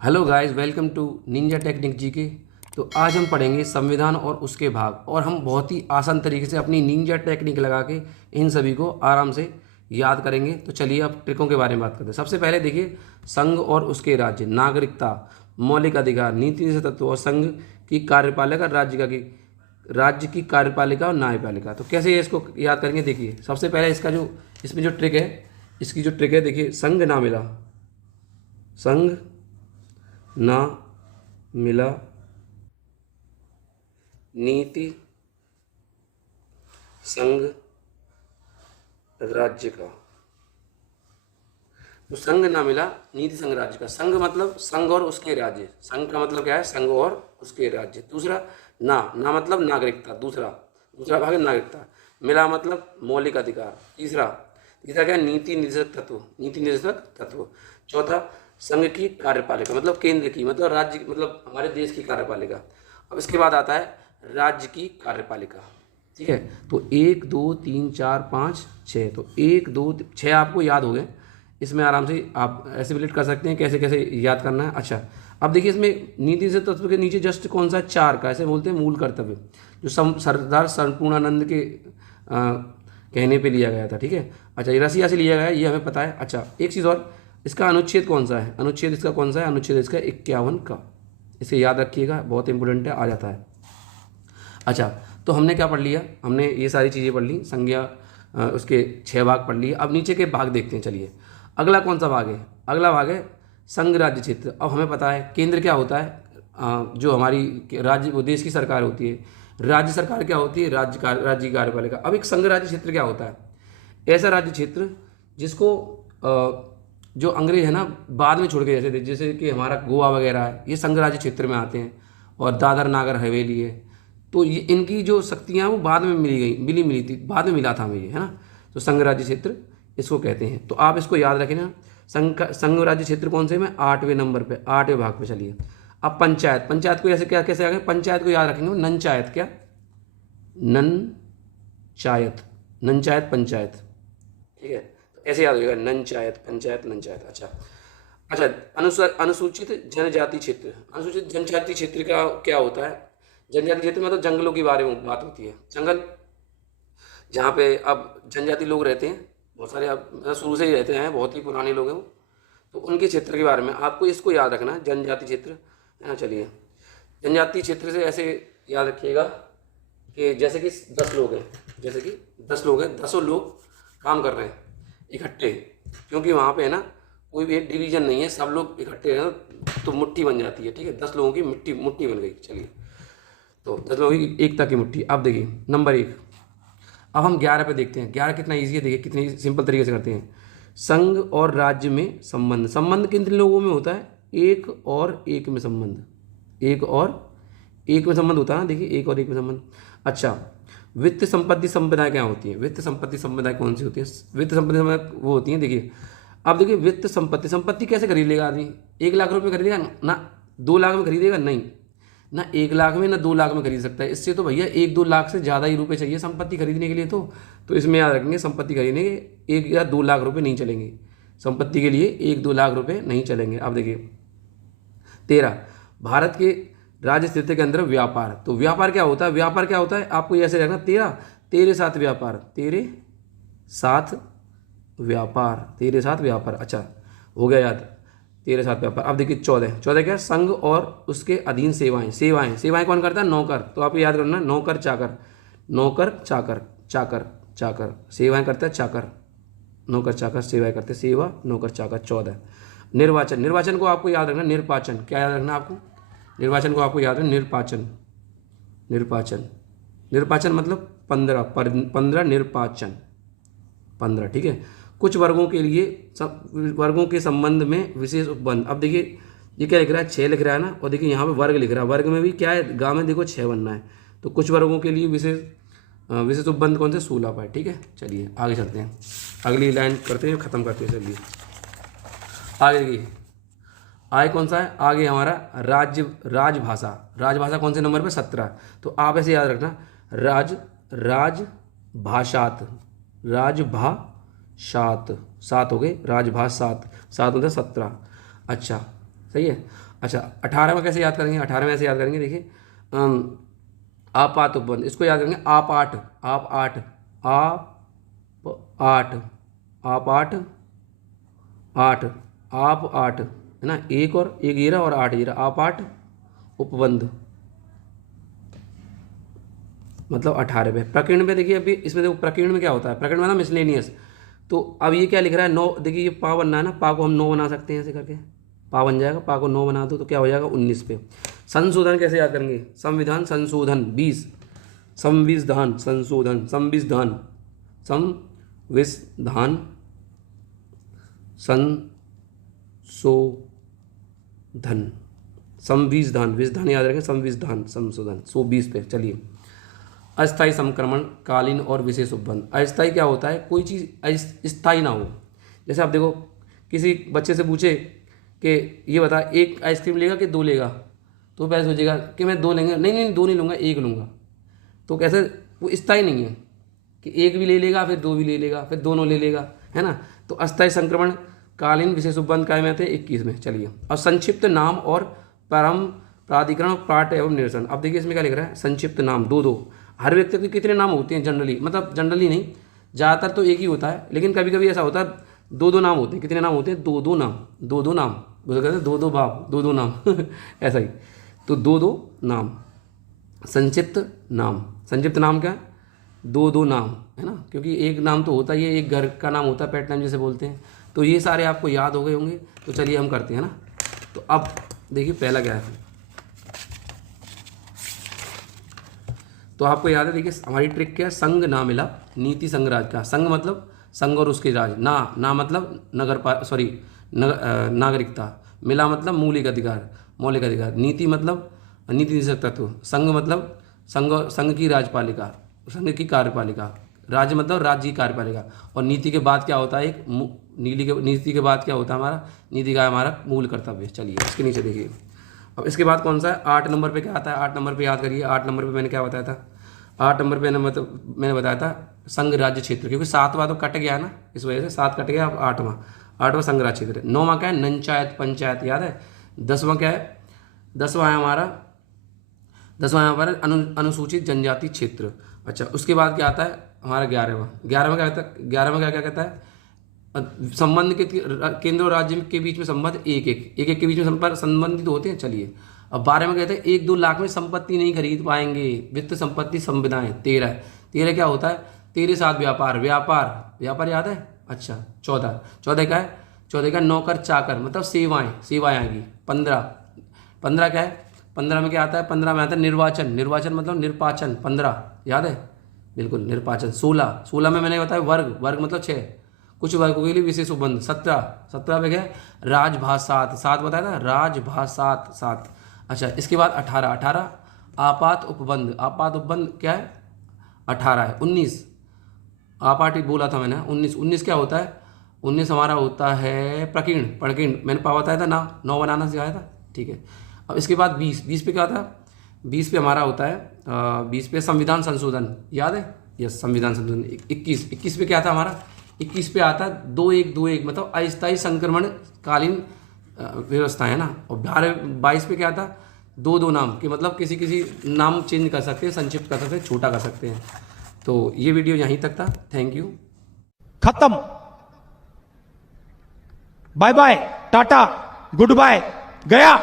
Hello guys, welcome to ninja technique GK. तो आज हम पढ़ेंगे संविधान और उसके भाग, और हम बहुत ही आसान तरीके से अपनी निंजा टेक्निक लगा के इन सभी को आराम से याद करेंगे। तो चलिए अब ट्रिकों के बारे में बात करते हैं। सबसे पहले देखिए, संघ और उसके राज्य, नागरिकता, मौलिक अधिकार, नीति निषेध तत्व और संघ की कार्यपालिका, राज्य की कार्यपालिका और न्यायपालिका। तो कैसे ये इसको याद करेंगे, देखिए सबसे पहले इसका जो इसमें जो ट्रिक है, इसकी जो ट्रिक है देखिए, संघ ना मिला, संघ ना मिला, नीति संघ राज्य का। तो संघ ना मिला, नीति संघ राज्य का। संघ मतलब संघ और उसके राज्य, संघ का मतलब क्या है, संघ और उसके राज्य। दूसरा ना मतलब नागरिकता, दूसरा भाग है नागरिकता। मिला मतलब मौलिक अधिकार। तीसरा क्या है, नीति निषेधक तत्व। चौथा संघ की कार्यपालिका मतलब केंद्र की, मतलब राज्य, मतलब हमारे देश की कार्यपालिका। अब इसके बाद आता है राज्य की कार्यपालिका। ठीक है, तो 1 2 3 4 5 6, तो 1 2 6 आपको याद हो गए। इसमें आराम से आप ऐसे रिलेट कर सकते हैं, कैसे कैसे याद करना है। अच्छा, अब देखिए इसमें नीति से तत्व के नीचे जस्ट कौन सा, 4 का, ऐसे बोलते हैं मूल कर्तव्य, जो सरदार संपूर्णानंद के कहने पे लिया गया था। ठीक है, अच्छा ये रसिया से लिया गया है, ये हमें पता है। अच्छा एक चीज़ और, इसका अनुच्छेद कौन सा है, अनुच्छेद इसका कौन सा है, अनुच्छेद इसका 51 का। इसे याद रखिएगा, बहुत इंपॉर्टेंट है, आ जाता है। अच्छा, तो हमने क्या पढ़ लिया, हमने ये सारी चीज़ें पढ़ ली, संज्ञा उसके 6 भाग पढ़ लिए। अब नीचे के भाग देखते हैं। चलिए अगला कौन सा भाग है, अगला भाग है संघ राज्य क्षेत्र। अब हमें पता है केंद्र क्या होता है, जो हमारी राज्य, वो देश की सरकार होती है। राज्य सरकार क्या होती है, राज्य की कार्यपालिका। अब एक संघ राज्य क्षेत्र क्या होता है, ऐसा राज्य क्षेत्र जिसको जो अंग्रेज है ना बाद में छोड़ के जैसे थे, जैसे कि हमारा गोवा वगैरह है, ये संघ राज्य क्षेत्र में आते हैं। और दादर नागर हवेली है, तो ये इनकी जो शक्तियाँ वो बाद में मिली थी, बाद में मिला था हमें ये, है ना। तो संघ राज्य क्षेत्र इसको कहते हैं। तो आप इसको याद रखें ना, संघ राज्य क्षेत्र कौन से में, 8वें नंबर पे, 8वें भाग पे। चलिए अब पंचायत को ऐसे क्या, कैसे आगे पंचायत को याद रखेंगे, नंचायत, क्या नंचायत पंचायत। ठीक है, तो ऐसे याद होगा, नंचायत पंचायत नंचायत। अच्छा, अनुसूचित जनजाति क्षेत्र। अनुसूचित जनजाति क्षेत्र का क्या होता है, जनजाति क्षेत्र में तो जंगलों के बारे में बात होती है। जंगल जहाँ पे अब जनजाति लोग रहते हैं, बहुत सारे, अब मतलब शुरू से ही रहते हैं, बहुत ही पुराने लोग हैं वो, तो उनके क्षेत्र के बारे में आपको इसको याद रखना है, जनजाति क्षेत्र, है ना। चलिए जनजाति क्षेत्र से ऐसे याद रखिएगा कि जैसे कि 10 लोग हैं, 10 लोग काम कर रहे हैं इकट्ठे, क्योंकि वहाँ पे है ना कोई भी एक डिवीजन नहीं है, सब लोग इकट्ठे हैं, तो मुट्ठी बन जाती है। ठीक है, 10 लोगों की मुट्ठी बन गई। चलिए, तो 10 लोगों की एकता की मुट्ठी। अब देखिए नंबर 1। अब हम 11 पे देखते हैं। 11 कितना ईजी है, देखिए कितनी सिंपल तरीके से करते हैं। संघ और राज्य में संबंध किन लोगों में होता है, एक और एक में संबंध, एक और एक में संबंध होता है ना, देखिए एक और एक में संबंध। अच्छा, वित्त संपत्ति संपदाएं क्या होती हैं, वित्त संपत्ति संपदाएं कौन सी होती है, वित्त संपत्ति संपदाएं वो होती हैं, देखिए अब देखिए वित्त संपत्ति कैसे खरीद लेगा आदमी, 1 लाख रुपए खरीदेगा ना, 2 लाख में खरीदेगा नहीं, ना 1 लाख में ना 2 लाख में खरीद सकता है। इससे तो भैया 1-2 लाख से ज़्यादा ही रुपए चाहिए संपत्ति खरीदने के लिए। तो इसमें याद रखेंगे, संपत्ति खरीदने के 1 या 2 लाख रुपए नहीं चलेंगे, संपत्ति के लिए 1-2 लाख रुपए नहीं चलेंगे। अब देखिए 13, भारत के राज्य क्षेत्र के अंदर व्यापार। तो व्यापार क्या होता है, आपको ऐसे रखना, तेरे साथ व्यापार। अच्छा हो गया याद, तेरे साथ व्यापार। अब देखिए 14 क्या है, संघ और उसके अधीन सेवाएं कौन करता है, नौकर। तो आप याद करना, नौकर चाकर सेवाएं करता है, चाकर नौकर चाकर सेवाएं करते, सेवा नौकर चाकर। 14 निर्वाचन को आपको याद रखना, निर्वाचन क्या याद रखना आपको, निर्वाचन को आपको याद रखना, निर्वाचन मतलब 15 निर्वाचन 15। ठीक है, कुछ वर्गों के लिए वर्गों के संबंध में विशेष उपबंध। अब देखिए ये क्या लिख रहा है, 6 लिख रहा है ना, और देखिए यहाँ पे वर्ग लिख रहा है, वर्ग में भी क्या है, गाँव में देखो 6 बनना है। तो कुछ वर्गों के लिए विशेष उपबंध कौन से, 16 पर। ठीक है, चलिए आगे चलते हैं, अगली लाइन करते हैं, ख़त्म करते हैं। चलिए आगे देखिए, आगे कौन सा है, आगे हमारा राजभाषा कौन से नंबर पे, 17। तो आप ऐसे याद रखना, राजभाषात 7 हो गए, राजभाषा 7 होता है 17। अच्छा सही है। अच्छा 18 में कैसे याद करेंगे, 18 में ऐसे याद करेंगे, देखिए आपात उपबंध, इसको याद करेंगे आप आठ, आप आठ, आप आठ, आप आठ, आठ, आप आठ, है ना, एक और एक ये रहा और आठ ये रहा, आप आठ उपबंध मतलब 18 पे। प्रकीर्ण पे देखिए अभी इसमें देखो प्रकीर्ण में क्या होता है, प्रकीर्ण में ना मिसलेनियस, तो अब ये क्या लिख रहा है 9, देखिए ये पा बनना है ना, पा को हम 9 बना सकते हैं ऐसे करके, पा बन जाएगा, पा को 9 बना दो तो क्या हो जाएगा 19 पे। संशोधन कैसे याद करेंगे, संविधान संशोधन 20, संविधान संशोधन, संविधान संविधान संशोधन, संविधान, विधान याद रखें, संविधान संशोधन 120 पे। चलिए अस्थायी संक्रमण, कालीन और विशेष उपबंध। अस्थायी क्या होता है, कोई चीज़ स्थायी ना हो। जैसे आप देखो किसी बच्चे से पूछे कि ये बता एक आइसक्रीम लेगा कि 2 लेगा, तो वह सोचेगा कि मैं 2 लेंगे, नहीं नहीं 2 नहीं लूँगा 1 लूँगा, तो कैसे वो स्थायी नहीं है कि 1 भी ले लेगा फिर 2 भी ले लेगा फिर दोनों ले लेगा, है ना। तो अस्थायी संक्रमण, कालीन, विशेष उपबंध काय में आते हैं 21 में। चलिए और संक्षिप्त नाम और परम प्राधिकरण, पाठ एवं निरसन। अब देखिए इसमें क्या लिख रहा है, संक्षिप्त नाम 2-2, हर व्यक्ति के कितने नाम होते हैं जनरली, मतलब जनरली नहीं, ज़्यादातर तो एक ही होता है, लेकिन कभी कभी ऐसा होता है 2-2 नाम होते हैं। कितने नाम होते हैं, 2-2 नाम, 2-2 नाम, बोल कहते हैं 2-2 बाप, 2-2 नाम ऐसा ही, तो 2-2 नाम। संक्षिप्त नाम, संक्षिप्त नाम क्या है, 2-2 नाम, है ना, क्योंकि एक नाम तो होता ही है, एक घर का नाम होता है, पेट नाम जैसे बोलते हैं। तो ये सारे आपको याद हो गए होंगे, तो चलिए हम करते हैं ना। तो अब देखिए पहला क्या है, तो आपको याद है, देखिए हमारी ट्रिक क्या है, संघ ना मिला नीति संघ राज का। संघ मतलब संघ और उसके राज, ना मतलब नागरिकता, मिला मतलब मौलिक अधिकार, मौलिक अधिकार, नीति मतलब नीति निषेध तत्व, संघ मतलब संघ की राज्यपालिका, संघ की कार्यपालिका, राज्य मतलब राज्य की कार्यपालिका, और नीति के बाद क्या होता है, एक नीति के बाद क्या होता है हमारा, नीति का हमारा मूल कर्तव्य। चलिए इसके नीचे देखिए, अब इसके बाद कौन सा है, 8 नंबर पे क्या आता है, 8 नंबर पे याद करिए, 8 नंबर पे मैंने क्या बताया था, 8 नंबर पे मतलब मैंने बताया था संघ राज्य क्षेत्र, क्योंकि 7वां तो कट गया ना, इस वजह से 7 कट गया, अब 8वां संघ राज्य क्षेत्र। 9वां क्या है, नंचायत पंचायत याद है। 10वां क्या है, 10वां है हमारा अनुसूचित जनजाति क्षेत्र। अच्छा उसके बाद क्या आता है हमारा 11वां क्या कहता है, 11वां क्या कहता है, संबंध के केंद्र और राज्य के बीच में संबंध एक के बीच में संबंधित होते हैं। चलिए अब 12 में कहते हैं 1-2 लाख में संपत्ति नहीं खरीद पाएंगे, वित्त संपत्ति संविदाएं। 13 क्या होता है, तेरे साथ व्यापार याद है। अच्छा 14 क्या है, 14 का नौकर चाकर मतलब सेवाएं आएगी। 15 क्या है, 15 में क्या आता है, 15 में आता है निर्वाचन मतलब निर्वाचन, 15 याद है बिल्कुल निर्वाचन। 16 में मैंने बताया वर्ग मतलब 6, कुछ वर्गों के लिए विशेष उपबंध। 17 पे क्या है, राजभाषात, 7 बताया था, राजभाषात 7। अच्छा इसके बाद 18 आपात उपबंध क्या है, 18 है। 19 आपात ही बोला था मैंने, 19 क्या होता है, 19 हमारा होता है प्रकीर्ण, मैंने बताया था ना, 9 बनाना सिखाया था, ठीक है। अब इसके बाद 20 पे क्या था, 20 पे हमारा होता है 20 पे संविधान संशोधन याद है, यस संविधान संशोधन। 21 पे क्या था हमारा, 21 पे आता है 2-1 मतलब अस्थायी संक्रमण कालीन व्यवस्था है ना। और 22 पे क्या था, 2-2 नाम कि मतलब किसी नाम चेंज कर सकते हैं, संक्षिप्त कर सकते हैं, छोटा कर सकते हैं। तो ये वीडियो यहीं तक था, थैंक यू, खत्म, बाय बाय, टाटा, गुड बाय, गया।